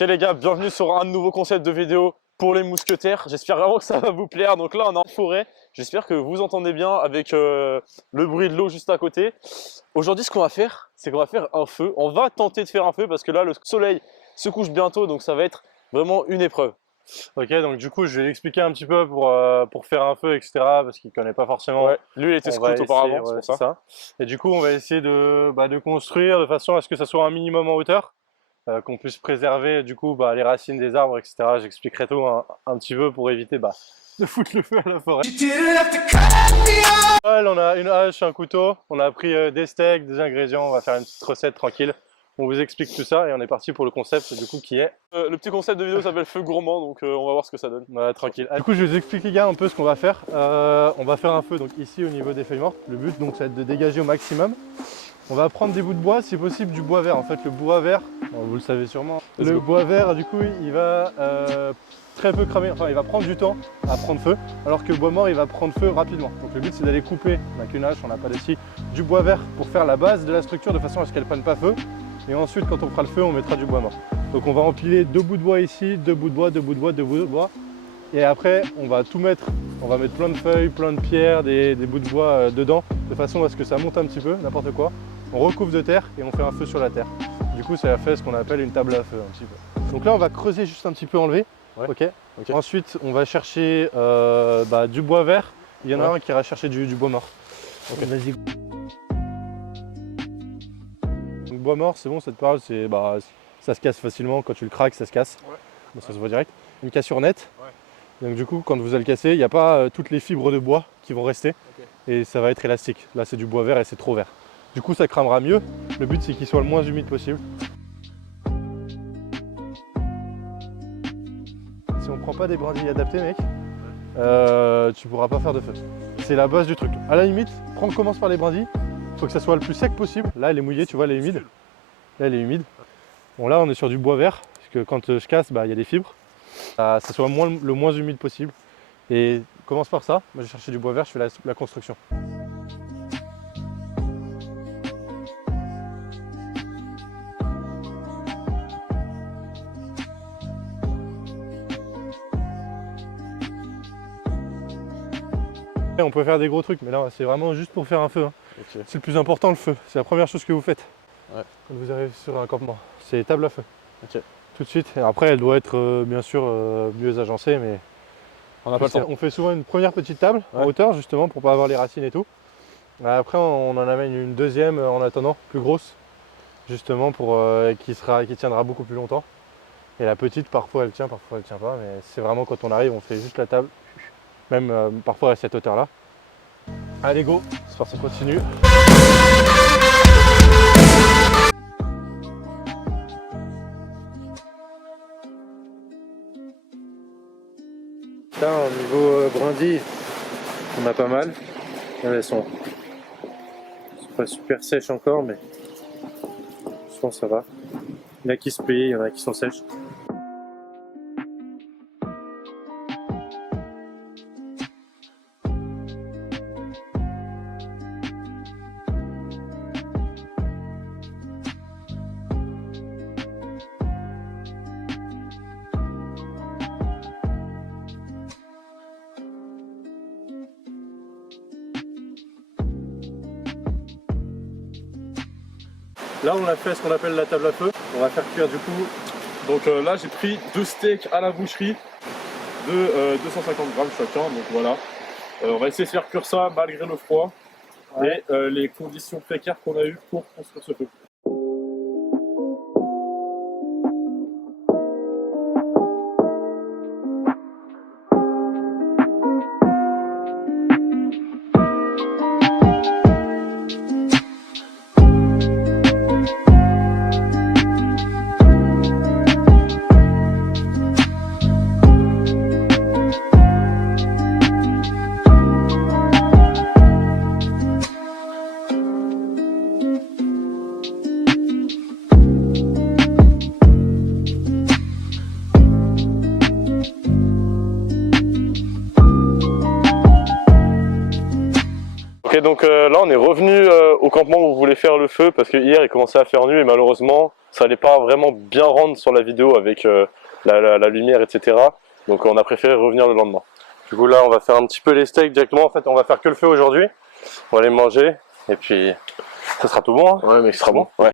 Ok les gars, bienvenue sur un nouveau concept de vidéo pour les mousquetaires. J'espère vraiment que ça va vous plaire. Donc là on est en forêt, j'espère que vous entendez bien avec le bruit de l'eau juste à côté. Aujourd'hui ce qu'on va faire, c'est qu'on va faire un feu. On va tenter de faire un feu parce que là le soleil se couche bientôt, donc ça va être vraiment une épreuve. Ok, donc du coup, je vais l'expliquer un petit peu pour faire un feu, etc. Parce qu'il connaît pas forcément. Ouais, lui il était On va scout essayer, auparavant, c'est ouais, pour c'est ça. ça. Et du coup, on va essayer de construire de façon à ce que ça soit un minimum en hauteur, qu'on puisse préserver du coup les racines des arbres, etc. J'expliquerai tout un petit peu pour éviter de foutre le feu à la forêt. On a une hache, un couteau, on a pris des steaks, des ingrédients, on va faire une petite recette tranquille. On vous explique tout ça et on est parti pour le concept du coup qui est... Le petit concept de vidéo s'appelle feu gourmand, donc on va voir ce que ça donne. Voilà, tranquille. Du coup, je vais vous expliquer les gars un peu ce qu'on va faire. On va faire un feu donc ici au niveau des feuilles mortes. Le but donc ça va être de dégager au maximum. On va prendre des bouts de bois, si possible du bois vert. En fait, le bois vert, bon, vous le savez sûrement. Le bois vert, du coup, il va très peu cramer. Enfin, il va prendre du temps à prendre feu, alors que le bois mort, il va prendre feu rapidement. Donc le but, c'est d'aller couper avec une hache, on n'a pas de scie, du bois vert pour faire la base de la structure de façon à ce qu'elle ne prenne pas feu. Et ensuite, quand on fera le feu, on mettra du bois mort. Donc on va empiler 2 bouts de bois ici, 2 bouts de bois, 2 bouts de bois, 2 bouts de bois. Et après, on va tout mettre. On va mettre plein de feuilles, plein de pierres, des bouts de bois dedans, de façon à ce que ça monte un petit peu, n'importe quoi. On recouvre de terre et on fait un feu sur la terre. Du coup, ça fait ce qu'on appelle une table à feu un petit peu. Donc là, on va creuser juste un petit peu enlever. Ouais. Okay. Ensuite, on va chercher du bois vert. Il y en a un qui ira chercher du bois mort. Okay. Vas-y. Donc bois mort, c'est bon, ça te parle, ça se casse facilement, quand tu le craques, ça se casse. Ouais. Donc, ça se voit direct. Une cassure nette. Ouais. Donc du coup, quand vous allez le casser, il n'y a pas toutes les fibres de bois qui vont rester. Okay. Et ça va être élastique. Là, c'est du bois vert et c'est trop vert. Du coup, ça cramera mieux. Le but, c'est qu'il soit le moins humide possible. Si on prend pas des brindilles adaptées, mec, tu pourras pas faire de feu. C'est la base du truc. À la limite, commence par les brindilles. Il faut que ça soit le plus sec possible. Là, elle est mouillée, tu vois, elle est humide. Là, elle est humide. Bon, là, on est sur du bois vert, parce que quand je casse, il y a des fibres. Ça soit le moins humide possible. Et commence par ça. Moi, j'ai cherché du bois vert, je fais la construction. On peut faire des gros trucs, mais là c'est vraiment juste pour faire un feu. Hein. Okay. C'est le plus important, le feu. C'est la première chose que vous faites quand vous arrivez sur un campement. C'est table à feu. Okay. Tout de suite. Et après, elle doit être bien sûr mieux agencée, mais on n'a pas le temps. On fait souvent une première petite table en hauteur, justement, pour pas avoir les racines et tout. Après, on en amène une deuxième en attendant, plus grosse, justement, qui tiendra beaucoup plus longtemps. Et la petite, parfois elle tient, parfois elle tient pas, mais c'est vraiment quand on arrive, on fait juste la table. Même parfois à cette hauteur là. Allez go, c'est parti, on continue. Là au niveau brindilles, on a pas mal. Elles sont pas super sèches encore, mais je pense que ça va. Il y en a qui se plient, il y en a qui sont sèches. Là on a fait ce qu'on appelle la table à feu, on va faire cuire du coup. Donc là j'ai pris 2 steaks à la boucherie de 250 grammes chacun, donc voilà. On va essayer de faire cuire ça malgré le froid et les conditions précaires qu'on a eues pour construire ce feu. donc là on est revenu au campement où vous voulez faire le feu parce que hier il commençait à faire nuit et malheureusement ça allait pas vraiment bien rendre sur la vidéo avec la lumière, etc. Donc on a préféré revenir le lendemain. Du coup là on va faire un petit peu les steaks directement. En fait on va faire que le feu aujourd'hui. On va les manger et puis ça sera tout bon. Hein. Ouais, mais Ce sera bon. Ouais.